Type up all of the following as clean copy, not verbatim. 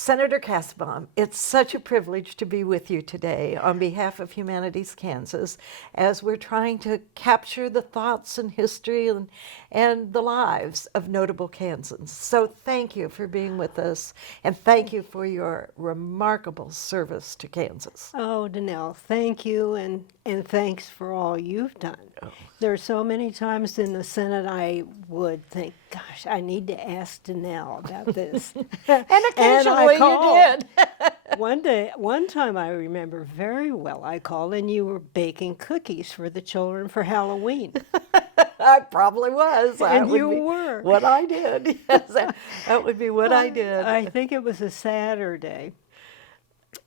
Senator Kassebaum, it's such a privilege to be with you today on behalf of Humanities Kansas as we're trying to capture the thoughts and history and the lives of notable Kansans. So thank you for being with us, and thank you for your remarkable service to Kansas. Oh, Deanell, thank you, and thanks for all you've done. There are so many times in the Senate I would think, gosh, I need to ask Deanell about this. And occasionally you did. One time I remember very well, I called and you were baking cookies for the children for Halloween. I probably was. And you were. What I did. Yes, that would be what I did. I think it was a Saturday.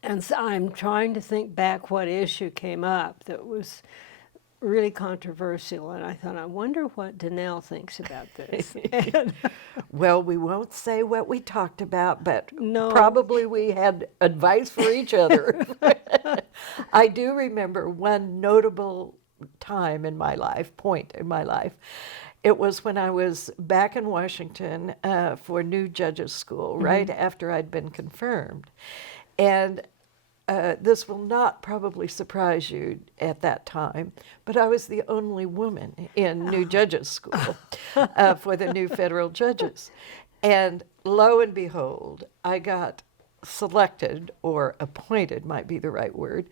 And so I'm trying to think back what issue came up that was really controversial, and I thought, I wonder what Deanell thinks about this. Well, we won't say what we talked about, but No. probably we had advice for each other. I do remember one notable time in my life, point in my life. It was when I was back in Washington for new judges school, right after I'd been confirmed. And this will not probably surprise you at that time, but I was the only woman in new judges school for the new federal judges. And lo and behold, I got selected, or appointed might be the right word,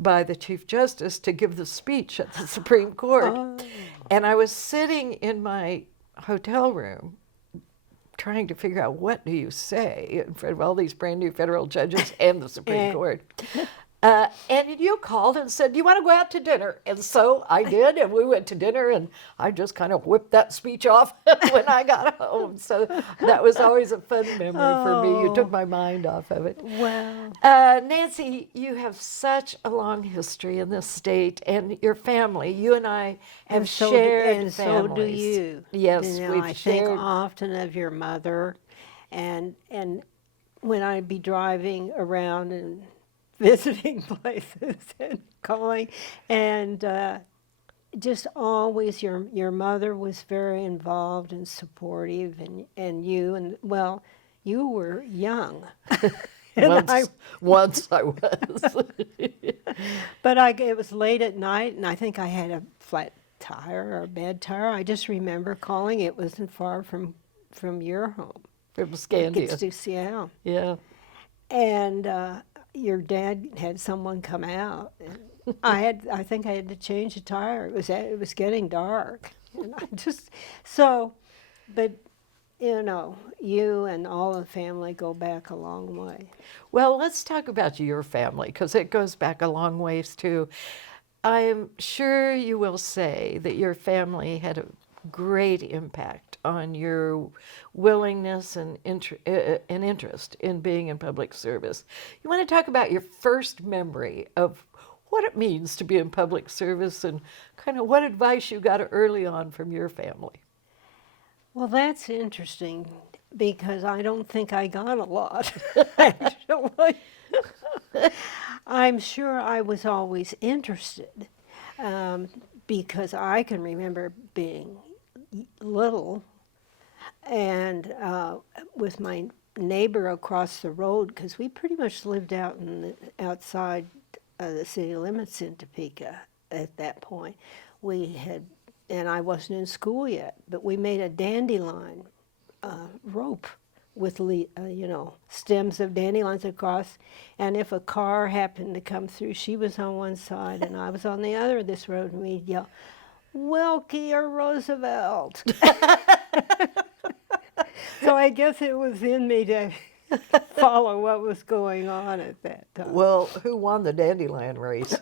by the Chief Justice to give the speech at the Supreme Court. And I was sitting in my hotel room trying to figure out what do you say in front of all these brand new federal judges and the Supreme Court. And you called and said, do you want to go out to dinner? And so I did, and we went to dinner, and I just kind of whipped that speech off when I got home. So that was always a fun memory for me. You took my mind off of it. Wow. Nancy, you have such a long history in this state, and your family, you and I have shared families. So do you. Yes, Deanell, we've I shared. think often of your mother, and when I'd be driving around and visiting places and calling, and just always your mother was very involved and supportive, and well, you were young. Once I was. But it was late at night, and I think I had a flat tire or a bad tire. I just remember calling. It wasn't far from your home. It was Scandia. It's to Seattle. Yeah. And your dad had someone come out. And I think I had to change the tire. It was getting dark. And but you and all the family go back a long way. Well, let's talk about your family, because it goes back a long ways too. I'm sure you will say that your family had a great impact on your willingness and interest in being in public service. You want to talk about your first memory of what it means to be in public service and kind of what advice you got early on from your family? Well, that's interesting, because I don't think I got a lot, actually. I'm sure I was always interested, because I can remember being little and with my neighbor across the road, because we pretty much lived outside the city limits in Topeka at that point. And I wasn't in school yet, but we made a dandelion rope with stems of dandelions across, and if a car happened to come through, she was on one side and I was on the other of this road, and we'd yell, Wilkie or Roosevelt. So I guess it was in me to follow what was going on at that time. Well, who won the dandelion race?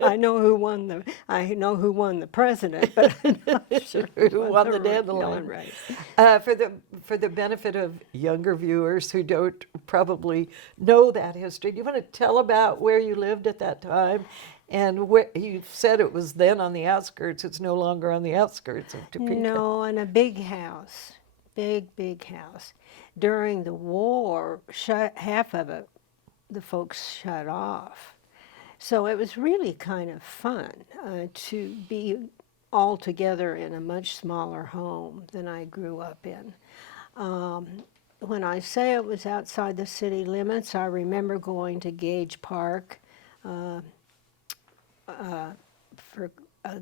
I know who won the president, but I'm not sure who won the dandelion race. For the benefit of younger viewers who don't probably know that history, do you want to tell about where you lived at that time? And you said it was then on the outskirts. It's no longer on the outskirts of Topeka. No, in a big house, big house. During the war, half of it, the folks shut off. So it was really kind of fun to be all together in a much smaller home than I grew up in. when I say it was outside the city limits, I remember going to Gage Park for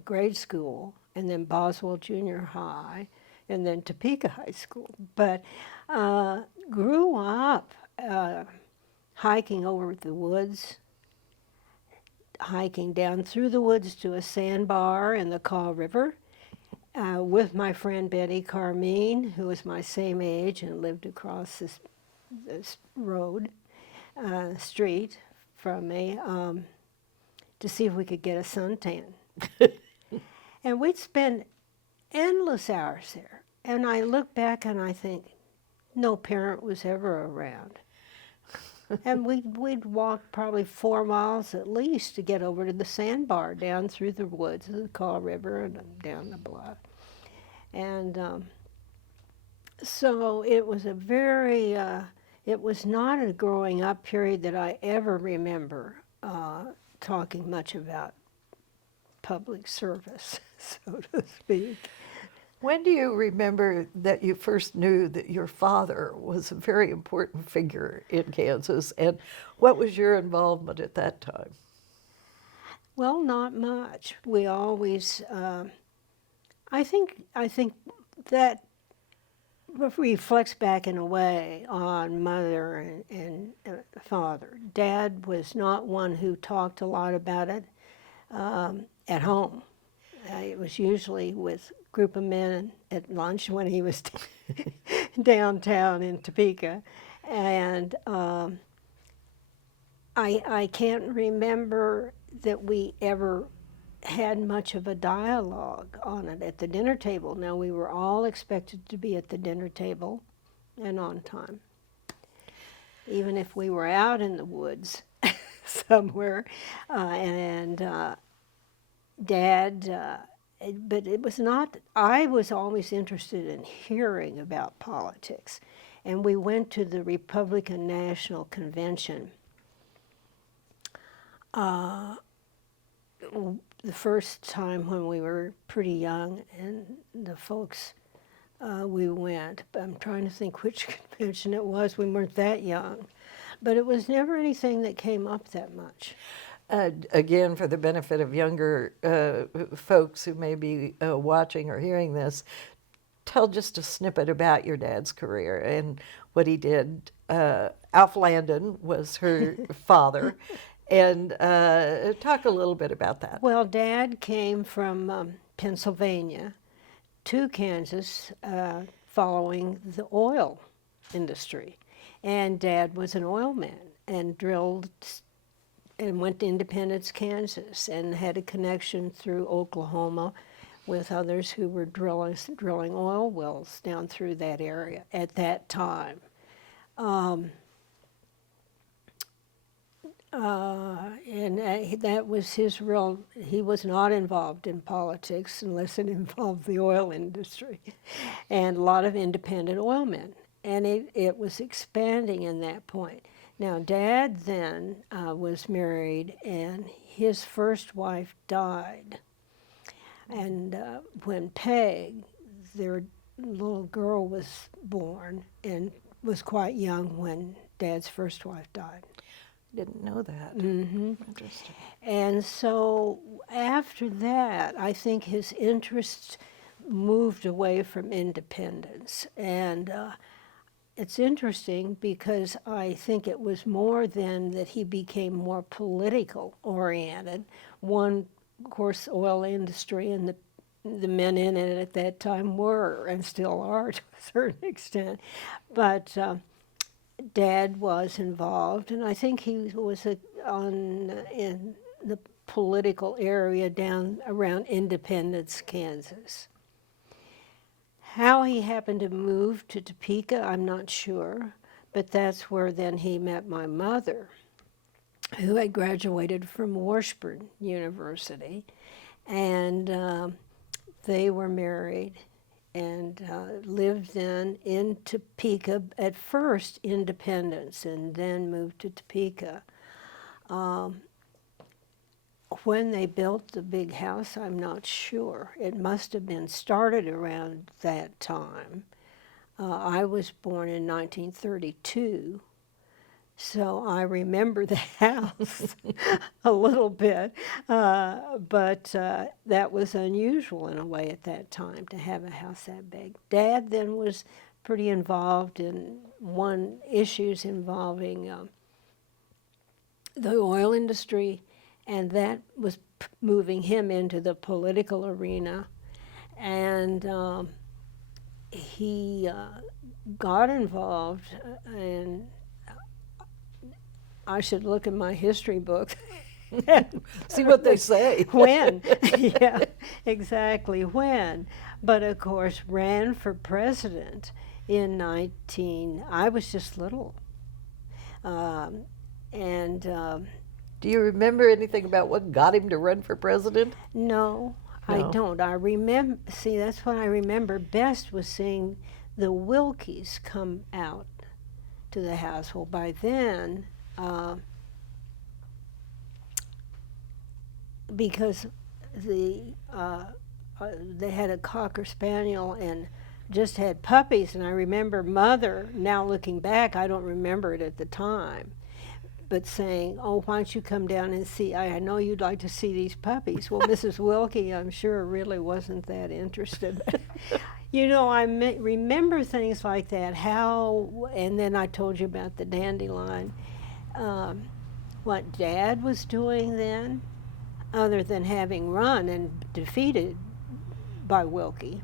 grade school, and then Boswell Junior High, and then Topeka High School. But grew up hiking over the woods, hiking down through the woods to a sandbar in the Kaw River with my friend Betty Carmine, who was my same age and lived across this road, street from me, to see if we could get a suntan. And we'd spend endless hours there. And I look back and I think, no parent was ever around. And we'd walk probably 4 miles at least to get over to the sandbar down through the woods of the Kaw River and down the bluff. And so it was a very, it was not a growing up period that I ever remember talking much about public service, so to speak. When do you remember that you first knew that your father was a very important figure in Kansas, and what was your involvement at that time? Well, not much. We always, I think that reflects back in a way on mother and father. Dad was not one who talked a lot about it at home. It was usually with a group of men at lunch when he was downtown in Topeka. And I can't remember that we ever had much of a dialogue on it at the dinner table. Now, we were all expected to be at the dinner table and on time, even if we were out in the woods somewhere. Dad, but it was not, I was always interested in hearing about politics. And we went to the Republican National Convention the first time when we were pretty young, and the folks, we went. I'm trying to think which convention it was. We weren't that young. But it was never anything that came up that much. Again, for the benefit of younger folks who may be watching or hearing this, tell just a snippet about your dad's career and what he did. Alf Landon was her father, and talk a little bit about that. Well, Dad came from Pennsylvania to Kansas following the oil industry, and Dad was an oil man and drilled and went to Independence, Kansas, and had a connection through Oklahoma with others who were drilling oil wells down through that area at that time. That was his real, he was not involved in politics unless it involved the oil industry, and a lot of independent oil men. And it was expanding in that point. Now, Dad then was married, and his first wife died. And when Peg, their little girl, was born, and was quite young when Dad's first wife died. Didn't know that. Mm-hmm. Interesting. And so after that, I think his interests moved away from independence. And it's interesting because I think it was more then that he became more political oriented. One, of course, oil industry and the men in it at that time were and still are to a certain extent. But Dad was involved, and I think he was in the political area down around Independence, Kansas. How he happened to move to Topeka, I'm not sure, but that's where then he met my mother, who had graduated from Washburn University, and they were married and lived then in Topeka, at first Independence, and then moved to Topeka. When they built the big house, I'm not sure. It must have been started around that time. I was born in 1932, so I remember the house a little bit, but that was unusual in a way at that time to have a house that big. Dad then was pretty involved in issues involving the oil industry, and that was moving him into the political arena. And he got involved, and I should look in my history book. See what they say. When? Yeah, exactly when. But of course, ran for president in I was just little. Do you remember anything about what got him to run for president? No, I don't. I remember, see, that's what I remember best was seeing the Wilkies come out to the house. Well, by then, because they had a Cocker Spaniel and just had puppies, and I remember Mother, now looking back, I don't remember it at the time, but saying, "Oh, why don't you come down and see? I know you'd like to see these puppies." Well, Mrs. Wilkie, I'm sure, really wasn't that interested. You know, I remember things like that. And then I told you about the dandelion. What Dad was doing then, other than having run and defeated by Wilkie,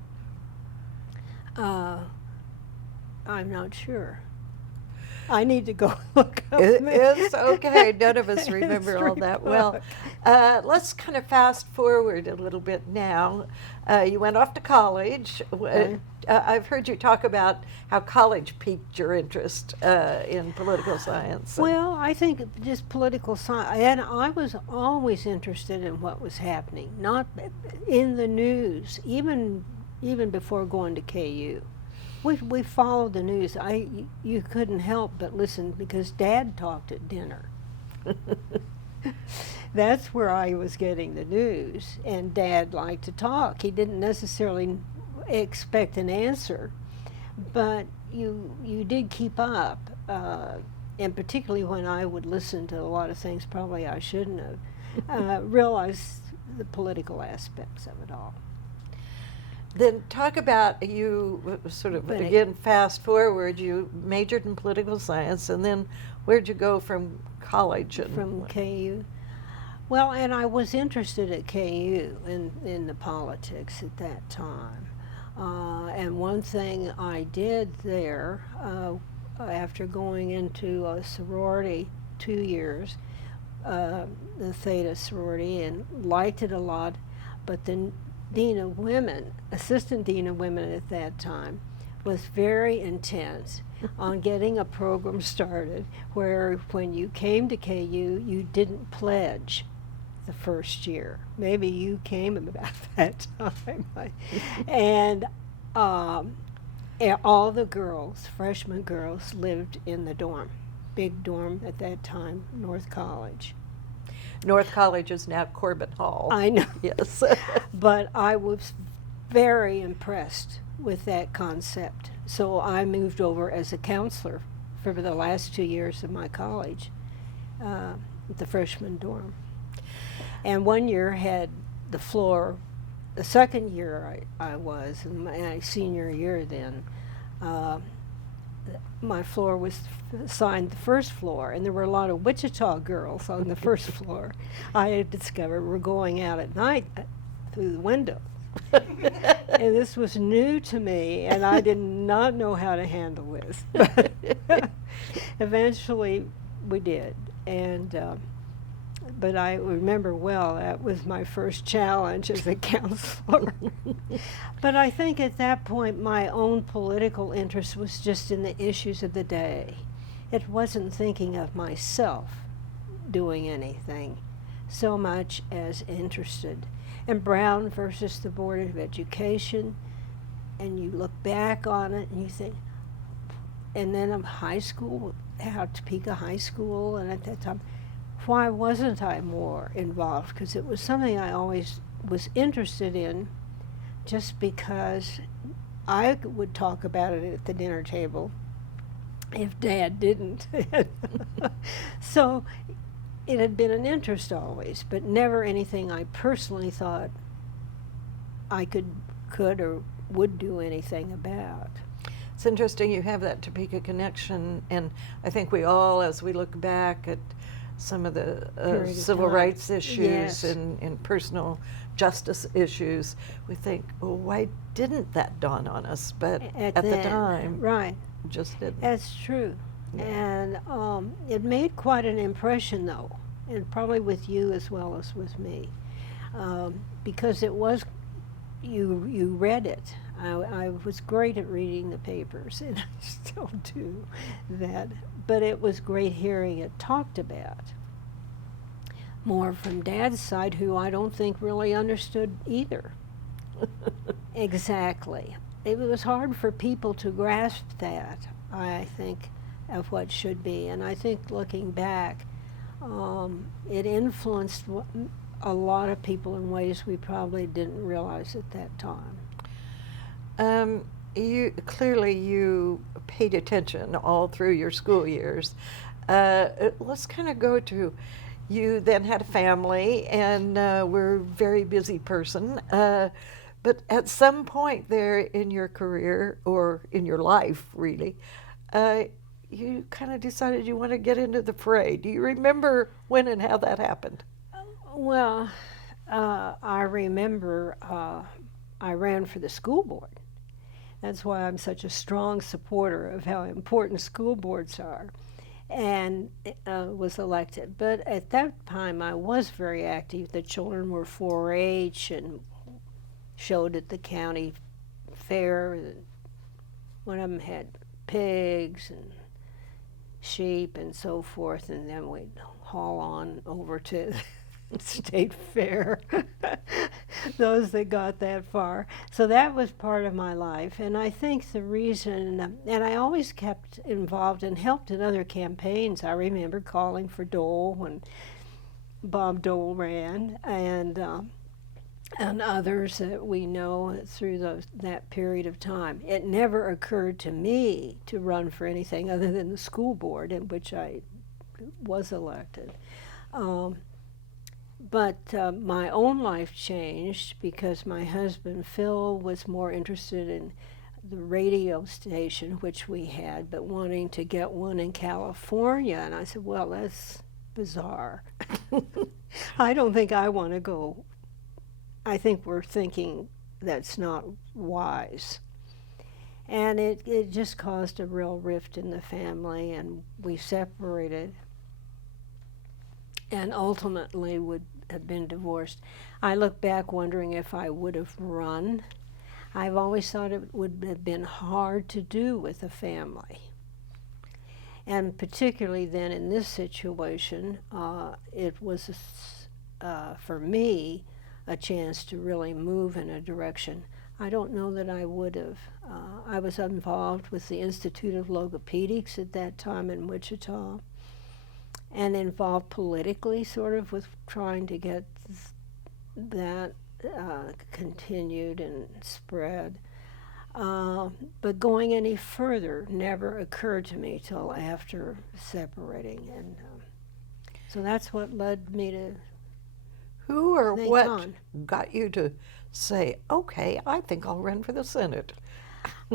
I'm not sure. I need to go look up. It's okay. None of us remember all that well. Let's kind of fast forward a little bit now. You went off to college. Okay. I've heard you talk about how college piqued your interest in political science. Well, I think just political science, and I was always interested in what was happening, not in the news, even before going to KU. We followed the news. You couldn't help but listen because Dad talked at dinner. That's where I was getting the news, and Dad liked to talk. He didn't necessarily expect an answer, but you did keep up, and particularly when I would listen to a lot of things probably I shouldn't have, realize the political aspects of it all. Then talk about you sort of, again, fast forward, you majored in political science, and then where'd you go from college? From KU. Well, and I was interested at KU in the politics at that time. And one thing I did there, after going into a sorority 2 years, the Theta sorority, and liked it a lot, but then Dean of Women, Assistant Dean of Women at that time, was very intense on getting a program started where when you came to KU, you didn't pledge the first year. Maybe you came about that time. And all the girls, freshman girls, lived in the dorm, big dorm at that time, North College. North College is now Corbin Hall. I know. Yes. But I was very impressed with that concept. So I moved over as a counselor for the last 2 years of my college, the freshman dorm. And 1 year had the floor. The second year I was, in my senior year then, my floor was assigned the first floor, and there were a lot of Wichita girls on the first floor. I had discovered were going out at night through the window. And this was new to me, and I did not know how to handle this. But eventually we did. And but I remember well, that was my first challenge as a counselor. But I think at that point my own political interest was just in the issues of the day. It wasn't thinking of myself doing anything so much as interested. And Brown versus the Board of Education, and you look back on it and you think, and then high school, Topeka High School, and at that time, why wasn't I more involved? Because it was something I always was interested in, just because I would talk about it at the dinner table if Dad didn't. So it had been an interest always, but never anything I personally thought I could or would do anything about. It's interesting you have that Topeka connection, and I think we all, as we look back at some of the Period of civil time. rights issues Yes. and personal justice issues, we think, well, why didn't that dawn on us? But at the then, time, right. it just didn't. That's true. Yeah. And it made quite an impression, though, and probably with you as well as with me, because it was, you read it. I was great at reading the papers, and I still do that. But it was great hearing it talked about. More from Dad's side, who I don't think really understood either. Exactly. It was hard for people to grasp that, I think, of what should be. And I think looking back, it influenced a lot of people in ways we probably didn't realize at that time. You paid attention all through your school years. Let's kind of go to, you then had a family and were a very busy person. But at some point there in your career, or in your life really, you kind of decided you want to get into the fray. Do you remember when and how that happened? Well, I remember I ran for the school board. That's why I'm such a strong supporter of how important school boards are, and was elected. But at that time, I was very active. The children were 4-H and showed at the county fair. One of them had pigs and sheep and so forth, and then we'd haul on over to state fair, those that got that far. So that was part of my life, and I think the reason, and I always kept involved and helped in other campaigns. I remember calling for Dole when Bob Dole ran, and others that we know through that period of time. It never occurred to me to run for anything other than the school board, in which I was elected. But my own life changed because my husband, Phil, was more interested in the radio station, which we had, but wanting to get one in California. And I said, well, that's bizarre. I don't think I want to go. I think we're thinking that's not wise. And it just caused a real rift in the family, and we separated, and ultimately would have been divorced. I look back wondering if I would have run. I've always thought it would have been hard to do with a family. And particularly then in this situation, it was, for me, a chance to really move in a direction. I don't know that I would have. I was involved with the Institute of Logopedics at that time in Wichita, and involved politically sort of with trying to get that continued and spread. But going any further never occurred to me till after separating. And so that's what led me to Who or think what on. got you to say, okay, I think I'll run for the Senate?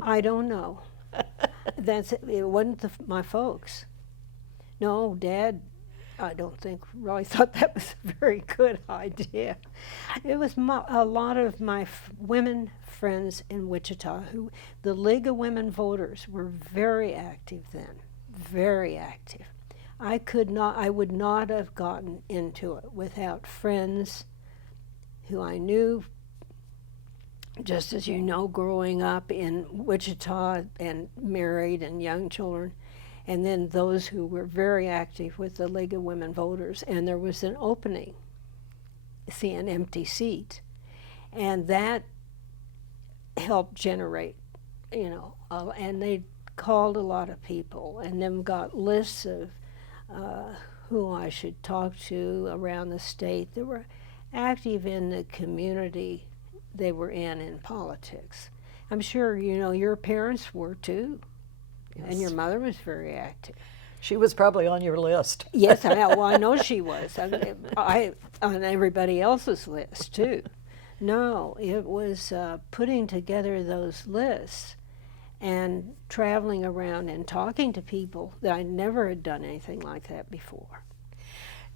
I don't know. It wasn't my folks. No, Dad, I don't think really thought that was a very good idea. It was a lot of my women friends in Wichita the League of Women Voters were very active then, very active. I would not have gotten into it without friends who I knew, just as you know, growing up in Wichita and married and young children, and then those who were very active with the League of Women Voters. And there was an opening, an empty seat, and that helped generate, and they called a lot of people and then got lists of who I should talk to around the state that were active in the community they were in politics. I'm sure, your parents were too, and your Yes. mother was very active. She was probably on your list. Yes, I know she was. I on everybody else's list too. No, it was putting together those lists and traveling around and talking to people that I never had done anything like that before.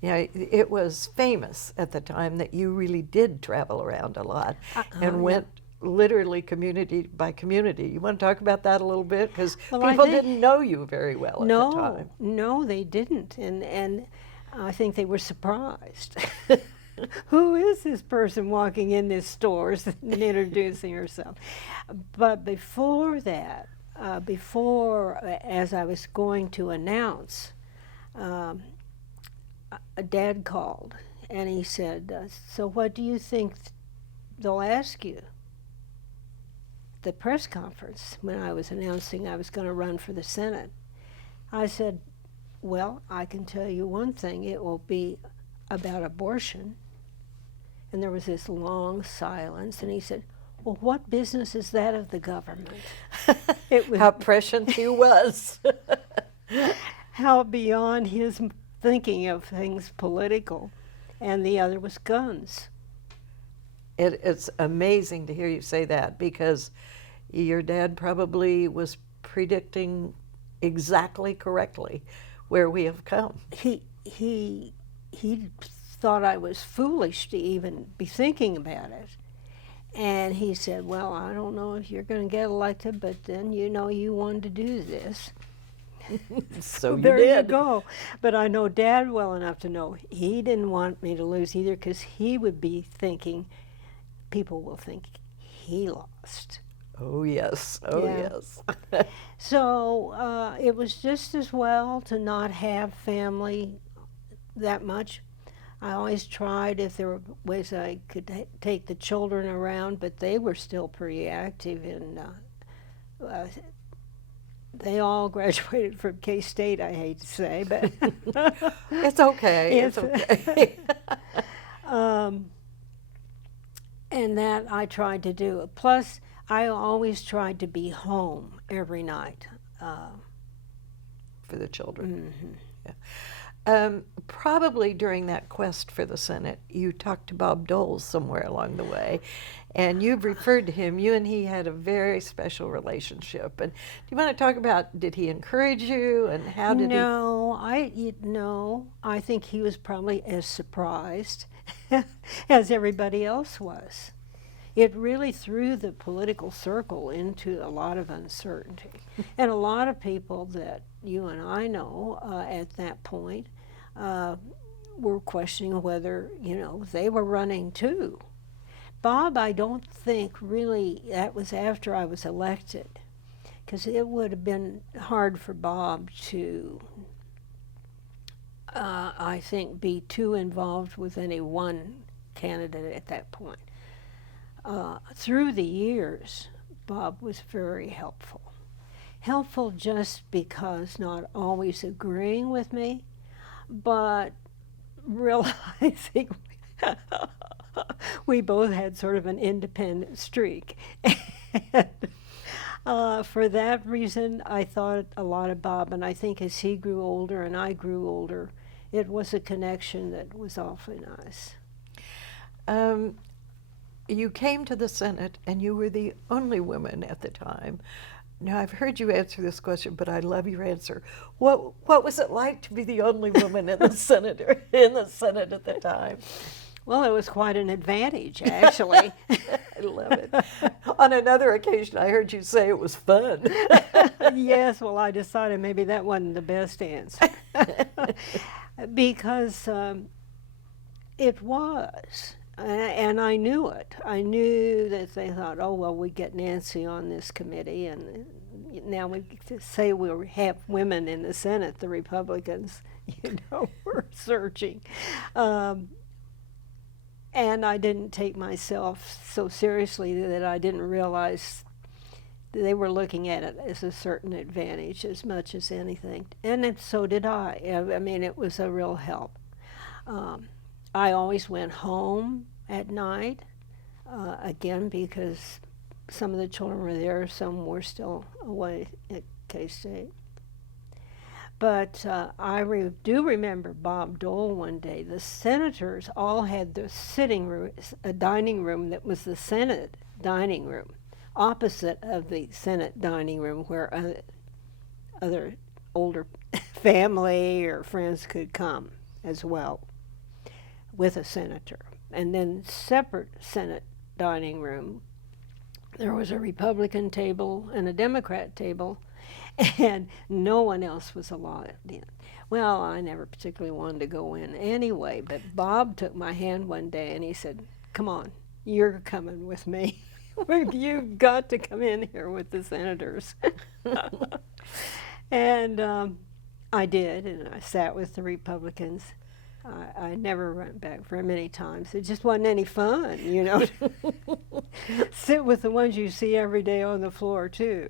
Yeah, it was famous at the time that you really did travel around a lot and yeah. went literally community by community. You want to talk about that a little bit? Because Well, I people think- didn't know you very well at the time. No, they didn't, and I think they were surprised. Who is this person walking in this store and introducing herself? But before that, as I was going to announce, a dad called and he said, "So what do you think they'll ask you?" The press conference when I was announcing I was going to run for the Senate. I said, "Well, I can tell you one thing, it will be about abortion." And there was this long silence, and he said, "Well, what business is that of the government?" It was How prescient he was. how beyond his thinking of things political, and the other was guns. It's amazing to hear you say that because your dad probably was predicting exactly correctly where we have come. He thought I was foolish to even be thinking about it. And he said, "Well, I don't know if you're going to get elected, but then you wanted to do this." So you there did. you go. But I know Dad well enough to know he didn't want me to lose either, because he would be thinking, people will think he lost. Oh, yes. Oh, Yeah. yes. So it was just as well to not have family that much. I always tried if there were ways I could take the children around, but they were still pretty active in they all graduated from K-State, I hate to say, but It's okay. It's okay. and that I tried to do. Plus, I always tried to be home every night. For the children. Mhm. Yeah. Probably during that quest for the Senate, you talked to Bob Dole somewhere along the way, and you've referred to him. You and he had a very special relationship. And do you want to talk about, did he encourage you, and how did No, I think he was probably as surprised as everybody else was. It really threw the political circle into a lot of uncertainty. And a lot of people that you and I know at that point were questioning whether, they were running too. Bob, I don't think really, that was after I was elected, because it would have been hard for Bob to, I think, be too involved with any one candidate at that point. Through the years, Bob was very helpful. Helpful just because not always agreeing with me, but realizing we both had sort of an independent streak. And, for that reason, I thought a lot of Bob, and I think as he grew older and I grew older, it was a connection that was awfully nice. you came to the Senate and you were the only woman at the time? Now, I've heard you answer this question, but I love your answer. What was it like to be the only woman in the Senate at the time? Well, it was quite an advantage, actually. I love it. On another occasion, I heard you say it was fun. Yes, well, I decided maybe that wasn't the best answer. Because it was, and I knew it. I knew that they thought, oh, well, we get Nancy on this committee, and now we say we have women in the Senate, the Republicans, were searching. And I didn't take myself so seriously that I didn't realize they were looking at it as a certain advantage as much as anything. And so did I. I mean, it was a real help. I always went home at night, again, because some of the children were there, some were still away at K-State. But do remember Bob Dole one day. The senators all had the sitting room, a dining room that was the Senate dining room, opposite of the Senate dining room where other older family or friends could come as well with a senator. And then separate Senate dining room, there was a Republican table and a Democrat table, and no one else was allowed in. Well, I never particularly wanted to go in anyway, but Bob took my hand one day and he said, "Come on, you're coming with me. You've got to come in here with the senators." And I did, and I sat with the Republicans. I never went back very many times. It just wasn't any fun, you know. Sit with the ones you see every day on the floor, too.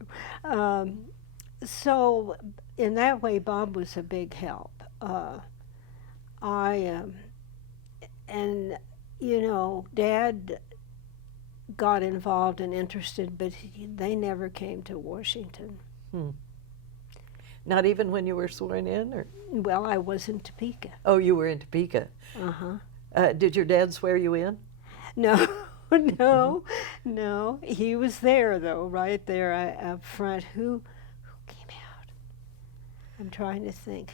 So in that way, Bob was a big help. And, you know, Dad got involved and interested, but they never came to Washington. Not even when you were sworn in? Or? Well, I was in Topeka. Oh, you were in Topeka. Did your dad swear you in? No, no. He was there, though, right there up front. Who came out? I'm trying to think.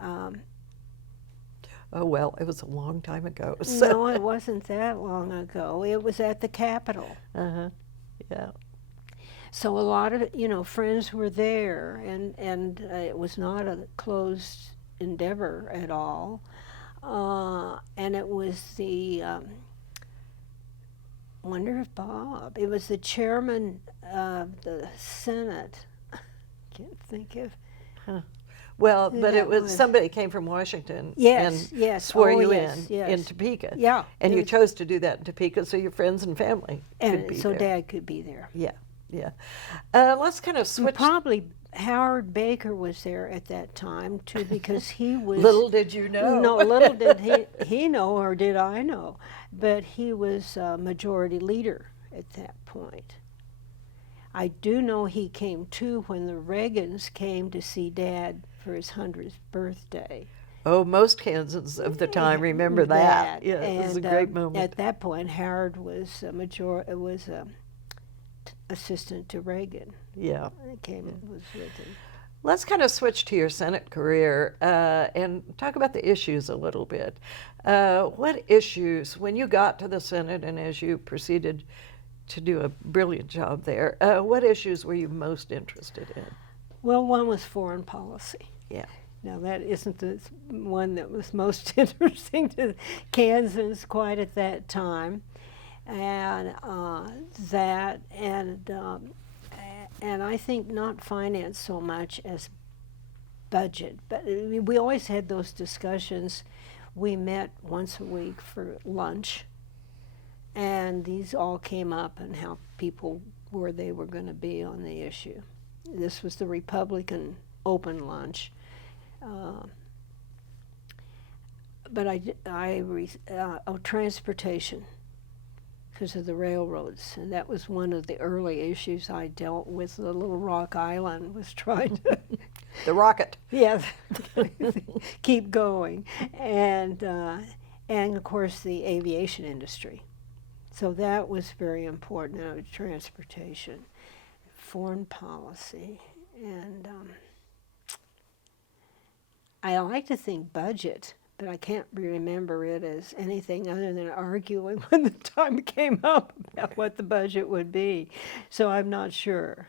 Oh, well, it was a long time ago. So. No, it wasn't that long ago. It was at the Capitol. Yeah. So a lot of, you know, friends were there, and it was not a closed endeavor at all. And it was the, wonder if Bob, it was the chairman of the Senate. Can't think of. Well, but it was somebody came from Washington Yes, and yes. swore Oh, you yes, in yes. Topeka. Yeah. And you chose to do that in Topeka so your friends and family could be And so there. Dad could be there. Yeah, yeah. Let's kind of switch. Probably Howard Baker was there at that time, too, because he was... Little did you know. No, little did he know, or did I know. But he was majority leader at that point. I do know he came, too, when the Reagans came to see Dad for his 100th birthday. Oh, most Kansans of the time remember that. Yeah, it was a great moment. At that point, Howard was assistant to Reagan. Yeah. Was with him. Let's kind of switch to your Senate career and talk about the issues a little bit. What issues, when you got to the Senate and as you proceeded to do a brilliant job there, what issues were you most interested in? Well, one was foreign policy. Yeah. Now, that isn't the one that was most interesting to Kansans quite at that time. And and I think not finance so much as budget. But we always had those discussions. We met once a week for lunch, and these all came up and how people where they were going to be on the issue. This was the Republican open lunch. But transportation, because of the railroads, and that was one of the early issues I dealt with. The Little Rock Island was trying to the rocket. Yeah, keep going, and of course the aviation industry. So that was very important. Transportation, foreign policy, and I like to think budget, but I can't remember it as anything other than arguing when the time came up about what the budget would be. So I'm not sure.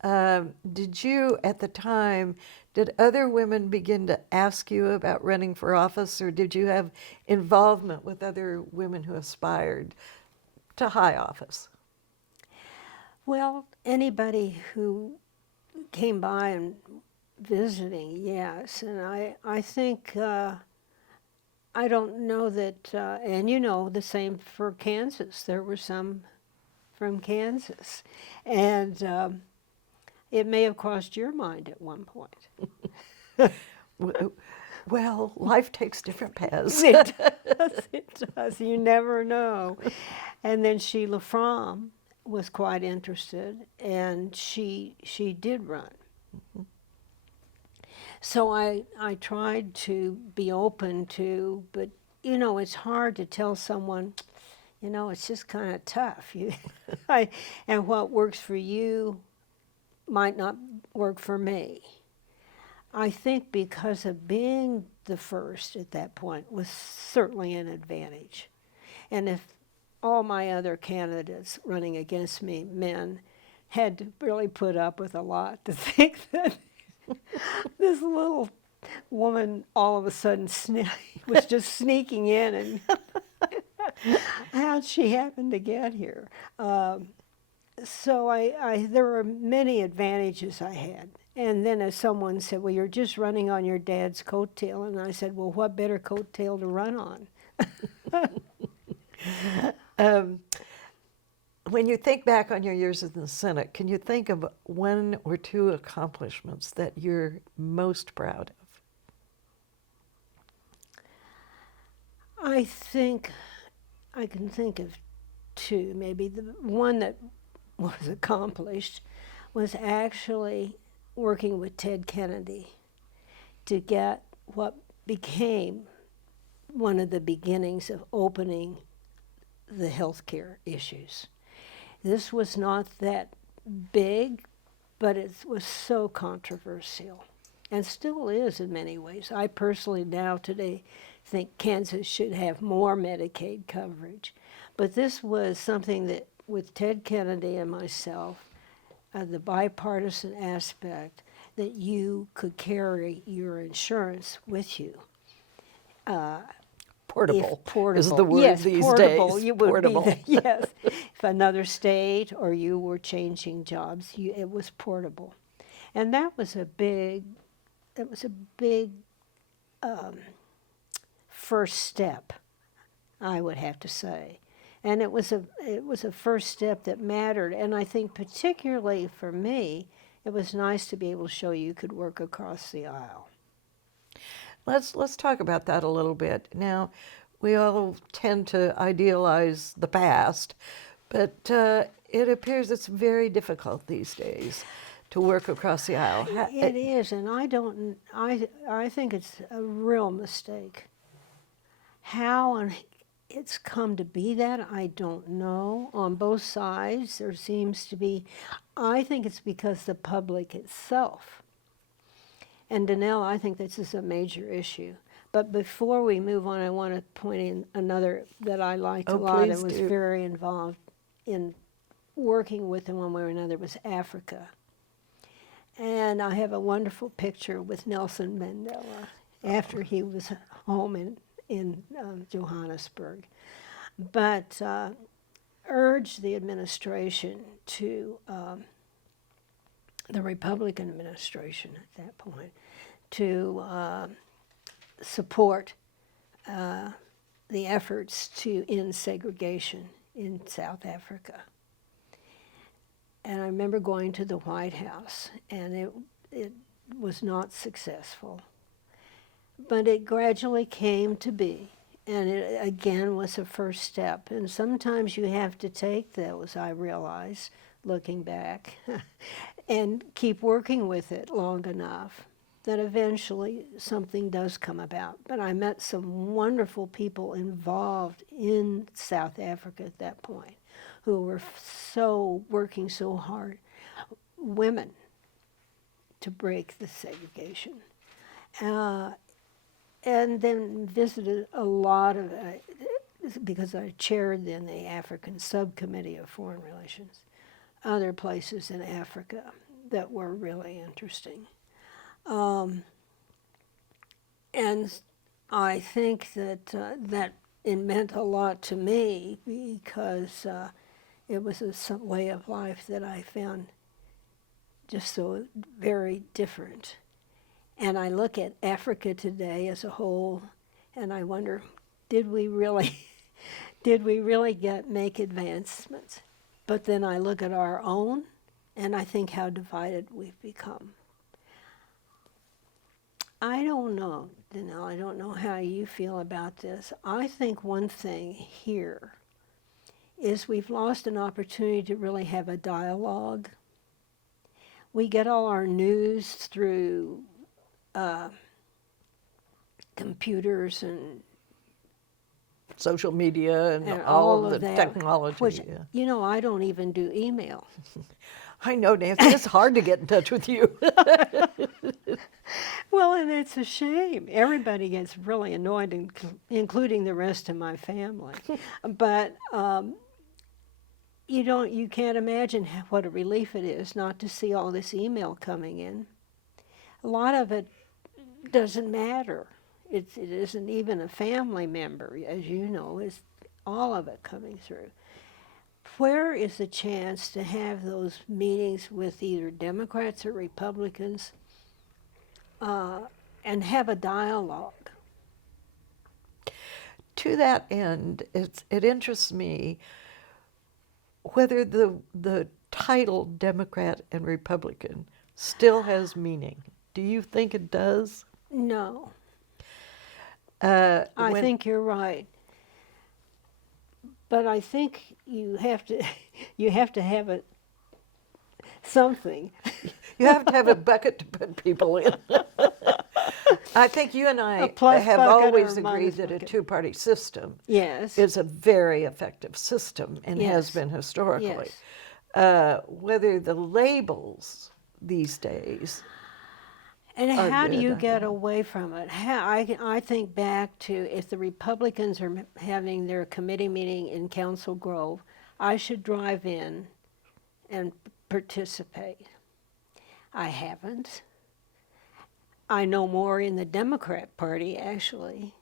Did you, at the time, did other women begin to ask you about running for office, or did you have involvement with other women who aspired to high office? Well, anybody who came by and visiting, yes. And I think, I don't know that, and you know, the same for Kansas. There were some from Kansas. And it may have crossed your mind at one point. Well, life takes different paths. It does. You never know. And then Sheila Fromm was quite interested, and she did run. So I tried to be open to, but it's hard to tell someone, it's just kind of tough. And what works for you might not work for me. I think because of being the first at that point was certainly an advantage. And if all my other candidates running against me, men, had to really put up with a lot to think that this little woman all of a sudden was just sneaking in, and how'd she happen to get here? So there were many advantages I had. And then as someone said, well, you're just running on your dad's coattail. And I said, well, what better coattail to run on? When you think back on your years in the Senate, can you think of one or two accomplishments that you're most proud of? I think I can think of two. Maybe the one that was accomplished was actually working with Ted Kennedy to get what became one of the beginnings of opening the healthcare issues. This was not that big, but it was so controversial, and still is in many ways. I personally now today think Kansas should have more Medicaid coverage, but this was something that with Ted Kennedy and myself, the bipartisan aspect that you could carry your insurance with you. Portable, If portable is the word yes, these portable, days. You would Portable. yes. If another state or you were changing jobs, it was portable. And that was a big first step, I would have to say. And it was a first step that mattered. And I think particularly for me, it was nice to be able to show you could work across the aisle. Let's talk about that a little bit. Now, we all tend to idealize the past, but it appears it's very difficult these days to work across the aisle. It is, and I think it's a real mistake. How it's come to be that, I don't know. On both sides, there seems to be, I think it's because the public itself. And Deanell, I think this is a major issue. But before we move on, I want to point in another that I liked a lot and was very involved in working with in one way or another was Africa. And I have a wonderful picture with Nelson Mandela after he was home in Johannesburg. But urged the administration to the Republican administration at that point to support the efforts to end segregation in South Africa. And I remember going to the White House, and it was not successful. But it gradually came to be, and it again was a first step. And sometimes you have to take those, I realize, looking back, and keep working with it long enough that eventually something does come about. But I met some wonderful people involved in South Africa at that point who were working so hard, women, to break the segregation. And then visited a lot of, because I chaired then the African Subcommittee of Foreign Relations, other places in Africa that were really interesting. And I think that it meant a lot to me because it was a way of life that I found just so very different. And I look at Africa today as a whole, and I wonder, did we really make advancements? But then I look at our own, and I think how divided we've become. I don't know, Deanell, I don't know how you feel about this. I think one thing here is we've lost an opportunity to really have a dialogue. We get all our news through computers and Social media and and all of the that, technology. which, Yeah. you know, I don't even do email. I know, Nancy, it's hard to get in touch with you. Well, and it's a shame. Everybody gets really annoyed, including the rest of my family. But you can't imagine what a relief it is not to see all this email coming in. A lot of it doesn't matter. It isn't even a family member, as you know, it's all of it coming through. Where is the chance to have those meetings with either Democrats or Republicans and have a dialogue? To that end, it interests me whether the title Democrat and Republican still has meaning. Do you think it does? No. Uh, I when- think you're right. But I think you have to have it something. You have to have a bucket to put people in. I think you and I plus have bucket or always a minus agreed that a bucket. two-party system Yes. is a very effective system and has Yes. been historically. Yes. Whether the labels these days, And are how do good, you I get know. away from it? I think back to if the Republicans are having their committee meeting in Council Grove, I should drive in and participate. I haven't. I know more in the Democrat Party, actually,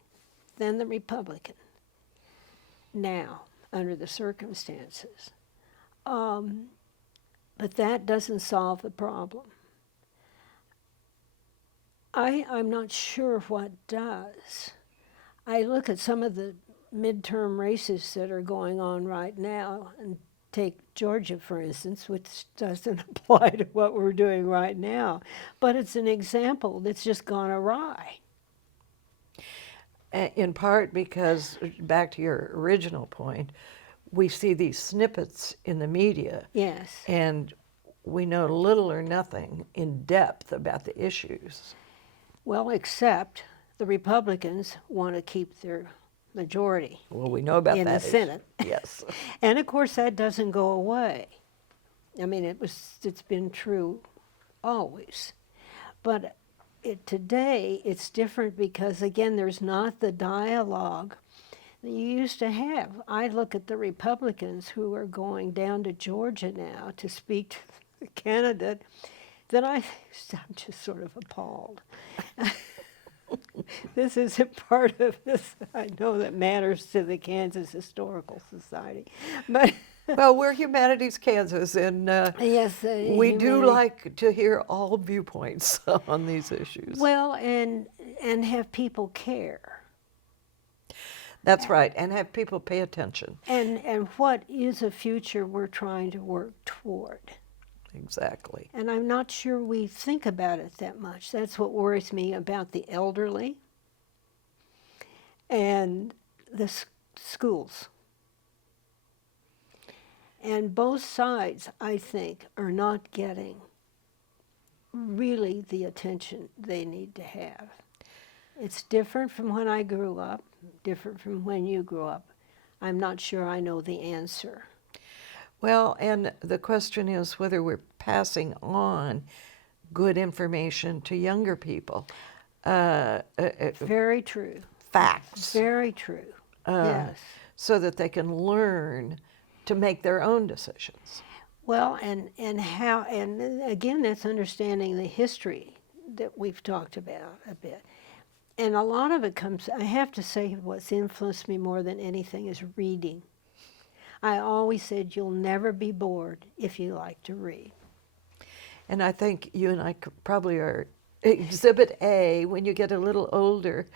than the Republican now, under the circumstances. But that doesn't solve the problem. I'm not sure what does. I look at some of the midterm races that are going on right now, and take Georgia, for instance, which doesn't apply to what we're doing right now, but it's an example that's just gone awry. in part because, back to your original point, we see these snippets in the media Yes. and we know little or nothing in depth about the issues. Well, except the Republicans want to keep their majority Well, we know about in that the issue. Senate. Yes. And of course, that doesn't go away. I mean, it's been true always. But today, it's different because, again, there's not the dialogue that you used to have. I look at the Republicans who are going down to Georgia now to speak to the candidate, that I'm just sort of appalled. This isn't part of this, I know, that matters to the Kansas Historical Society. But Well, we're Humanities Kansas, and yes, we do humanity- like to hear all viewpoints on these issues. Well, and have people care. That's right, and have people pay attention. And what is a future we're trying to work toward? Exactly. And I'm not sure we think about it that much. That's what worries me about the elderly and the schools. And both sides, I think, are not getting really the attention they need to have. It's different from when I grew up, different from when you grew up. I'm not sure I know the answer. Well, and the question is whether we're passing on good information to younger people. Very true. Facts. Very true. Yes. So that they can learn to make their own decisions. Well, and how, and again, that's understanding the history that we've talked about a bit. And a lot of it comes, I have to say, what's influenced me more than anything is reading. I always said you'll never be bored if you like to read. And I think you and I probably are exhibit A. When you get a little older,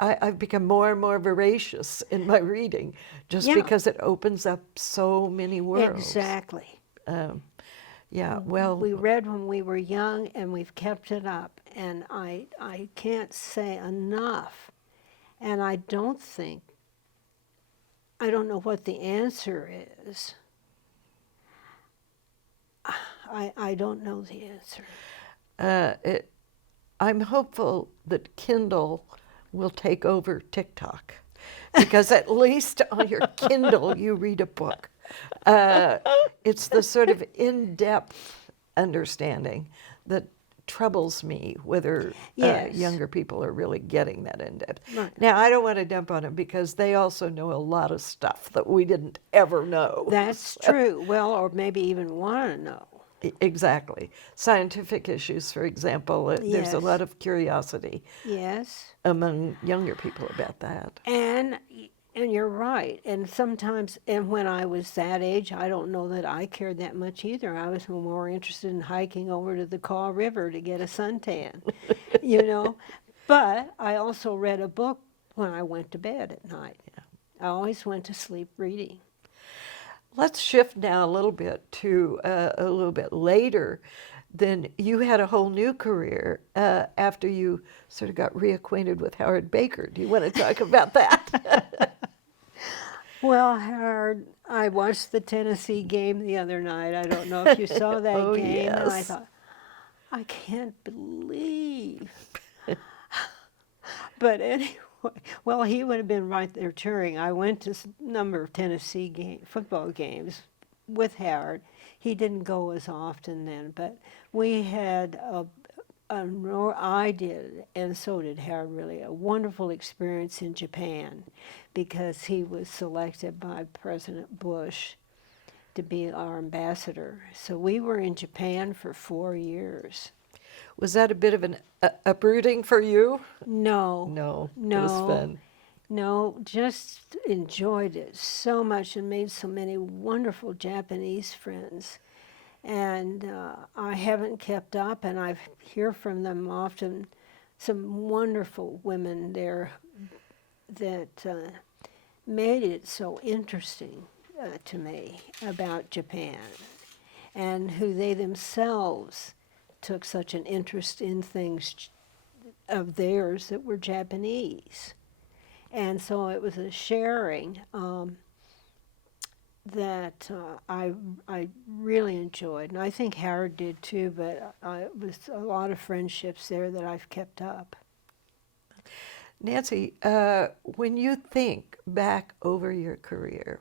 I've become more and more voracious in my reading, just Yeah. because it opens up so many worlds. Exactly. Yeah, well, We read when we were young, and we've kept it up. And I can't say enough. And I don't think I don't know what the answer is. I don't know the answer. I'm hopeful that Kindle will take over TikTok, because at least on your Kindle you read a book. It's the sort of in-depth understanding that troubles me, whether Yes. younger people are really getting that in-depth. Right. Now, I don't want to dump on them because they also know a lot of stuff that we didn't ever know. That's true. Well, or maybe even want to know. Exactly. Scientific issues, for example, there's a Yes. lot of curiosity Yes. among younger people about that. And you're right. And sometimes, and when I was that age, I don't know that I cared that much either. I was more interested in hiking over to the Kaw River to get a suntan, you know. But I also read a book when I went to bed at night. I always went to sleep reading. Let's shift now a little bit to a little bit later. Then you had a whole new career after you sort of got reacquainted with Howard Baker. Do you want to talk about that? Well, Howard, I watched the Tennessee game the other night. I don't know if you saw that Oh, game. And I yes. thought, I can't believe. But anyway, well, he would have been right there cheering. I went to a number of Tennessee football games with Howard. He didn't go as often then, but we had I did, and so did Howard, really, a wonderful experience in Japan, because he was selected by President Bush to be our ambassador. So we were in Japan for 4 years. Was that a bit of an uprooting for you? No. No, No. it was fun. No, just enjoyed it so much and made so many wonderful Japanese friends. And I haven't kept up, and I hear from them often, some wonderful women there that made it so interesting to me about Japan, and who they themselves took such an interest in things of theirs that were Japanese. And so it was a sharing that I really enjoyed, and I think Howard did too, but it was a lot of friendships there that I've kept up. Nancy, when you think back over your career,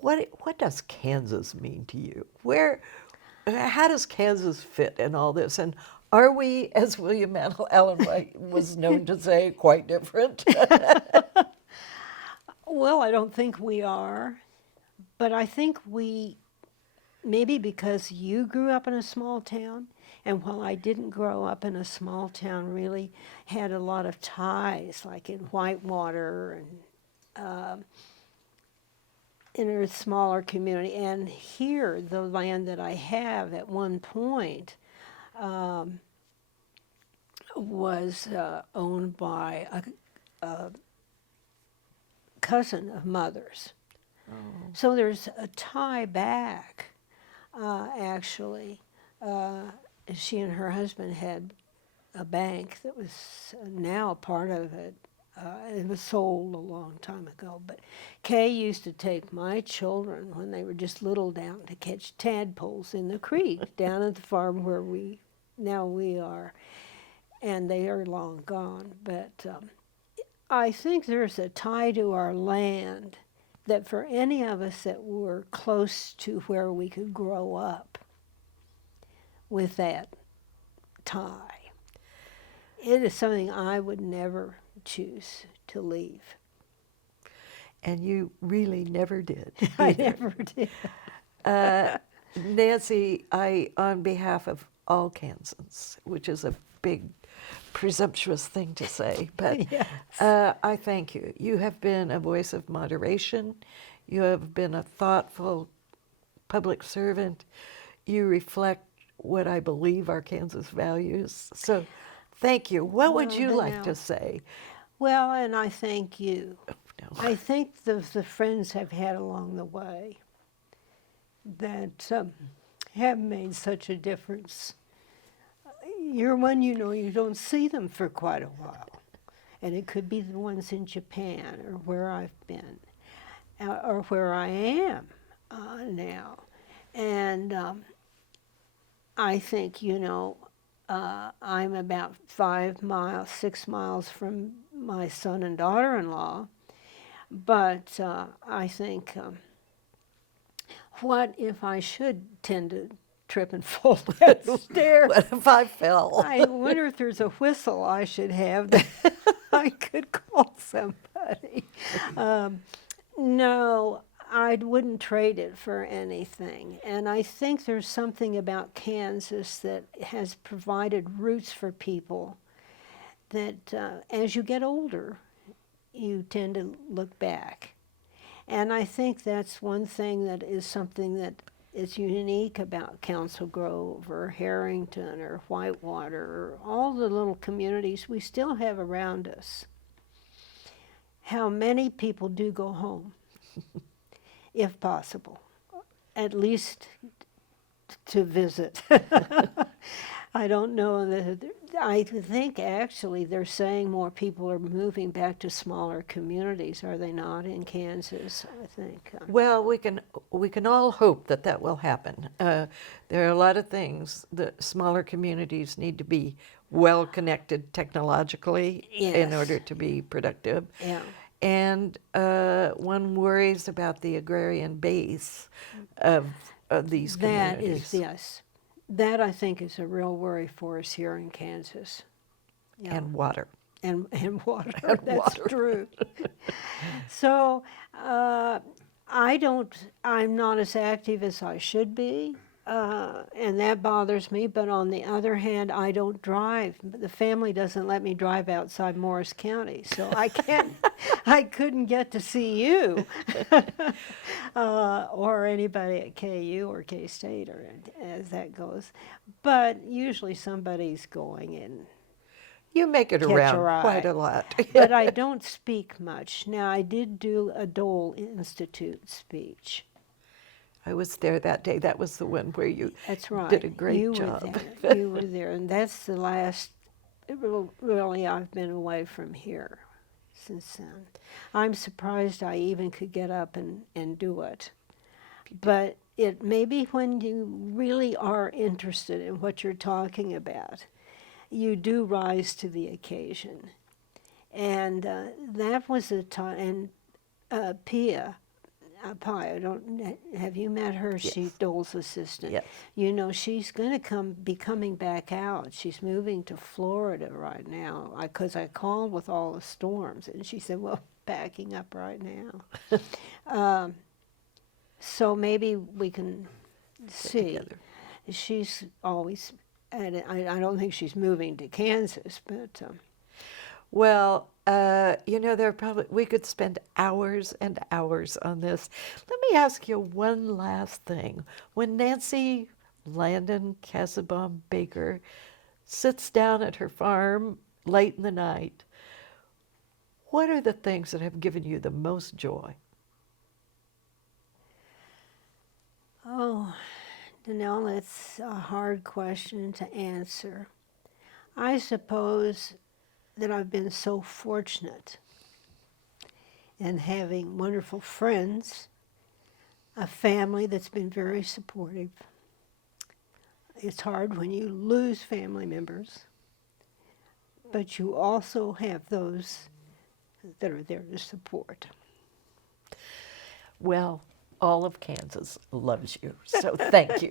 what does Kansas mean to you? How does Kansas fit in all this? And are we, as William Allen White was known to say, quite different? Well, I don't think we are, but I think we, maybe because you grew up in a small town, and while I didn't grow up in a small town, really had a lot of ties, like in Whitewater and in a smaller community. And here, the land that I have at one point was owned by a cousin of Mother's. Oh. So there's a tie back, actually. She and her husband had a bank that was now part of it. It was sold a long time ago. But Kay used to take my children when they were just little down to catch tadpoles in the creek down at the farm where we are. And they are long gone. But I think there's a tie to our land that for any of us that were close to where we could grow up with that tie, it is something I would never choose to leave. And you really never did. I never did. Nancy, on behalf of all Kansans, which is a big, presumptuous thing to say, but Yes. I thank you. You have been a voice of moderation. You have been a thoughtful public servant. You reflect what I believe are Kansas values. So thank you. What would you like to say? Well, and I thank you. Oh, no. I think the friends I've had along the way that have made such a difference. You're one, you don't see them for quite a while. And it could be the ones in Japan or where I've been. or where I am now. And I think, I'm about 5 miles, 6 miles from my son and daughter-in-law, but I think, what if I should tend to trip and fall down the stairs? What if I fell? I wonder if there's a whistle I should have that I could call somebody. No, I wouldn't trade it for anything. And I think there's something about Kansas that has provided roots for people that as you get older, you tend to look back. And I think that's one thing that is something that is unique about Council Grove or Harrington or Whitewater or all the little communities we still have around us. How many people do go home, if possible, at least to visit. I don't know that. I think actually they're saying more people are moving back to smaller communities, are they not, in Kansas? I think. Well, we can all hope that that will happen. There are a lot of things that smaller communities need to be well connected technologically in Yes. order to be productive. Yeah. And one worries about the agrarian base of these That communities. is, yes. That I think is a real worry for us here in Kansas. Yeah. And water. And water. And That's water. true. So I'm not as active as I should be, and that bothers me. But on the other hand, I don't drive. The family doesn't let me drive outside Morris County, so I can't. I couldn't get to see you, or anybody at KU or K-State, or as that goes. But usually somebody's going in. You make it Catch a around ride. quite a lot. But I don't speak much. Now, I did do a Dole Institute speech. I was there that day. That was the one where you That's right. did a great you job. Were there. You were there, and that's the last. Really, I've been away from here since then. I'm surprised I even could get up and do it. But it maybe when you really are interested in what you're talking about, you do rise to the occasion. And that was a time, and Pia, Pi, have you met her? Yes. She's Dole's assistant. Yes. You know, she's going to be coming back out. She's moving to Florida right now, because I called with all the storms, and she said, well, packing up right now. So maybe we can see. together. She's always, and I don't think she's moving to Kansas, but Well, we could spend hours and hours on this. Let me ask you one last thing. When Nancy Landon Kassebaum Baker sits down at her farm late in the night, what are the things that have given you the most joy? oh, Deanell, it's a hard question to answer. I suppose that I've been so fortunate in having wonderful friends, a family that's been very supportive. It's hard when you lose family members, but you also have those that are there to support. Well, all of Kansas loves you, so thank you.